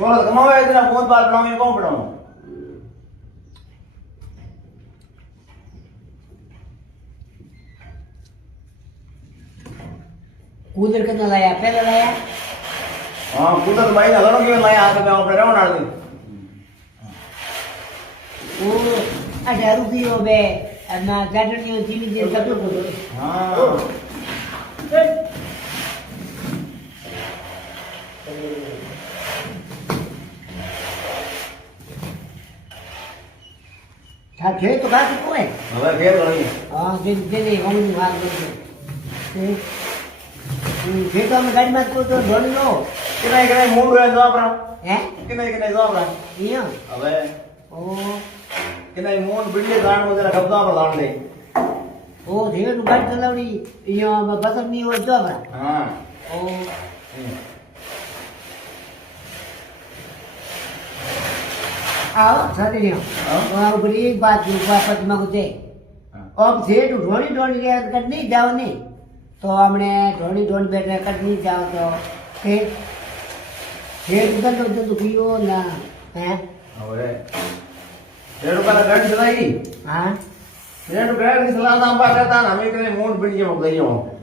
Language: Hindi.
थोड़ा कमाओ इतना बहुत बार बनाऊं ये कौन बनाऊं कूलर कितना लाया पहले लाया हाँ कूलर भाई ना लड़ो क्यों लाया आके मैं अपने रहो ना दी वो 18 रुपये बे ना चटनी चीनी जे सब कुछ हाँ था खेत तो काट को है હવે ફેર ગણી हां जे हम भाग करते खेत में गाड़ी में को तो ढोल लो કે નહીં મૂડ હોય તો આપણા हैं કે નહીં તો આપણા ये હવે ओ કે નહીં મૂડ બિલ્લે ગાણ માં જરા ખબતા પર લાણ દે ओ धीरे गाड़ी चलावड़ी ये बसर नहीं हो तो बरा હા ओ आओ सारे लियो और बड़ी एक बात वापस मांगो दे अब सेठ ढोनी ढोनी के कर नहीं जाओ नहीं तो हमने ढोनी ढोनी बैठे कर नहीं जाओ तो फिर उधर तो दुखियो ना हैं હવે રેડો પેલા ગાડી ચલાવી हाँ રેડો ગાડી ચલાવતા અંબા કરતા ને અમે કે મૂડ બિલ્લે માં ગઈ હું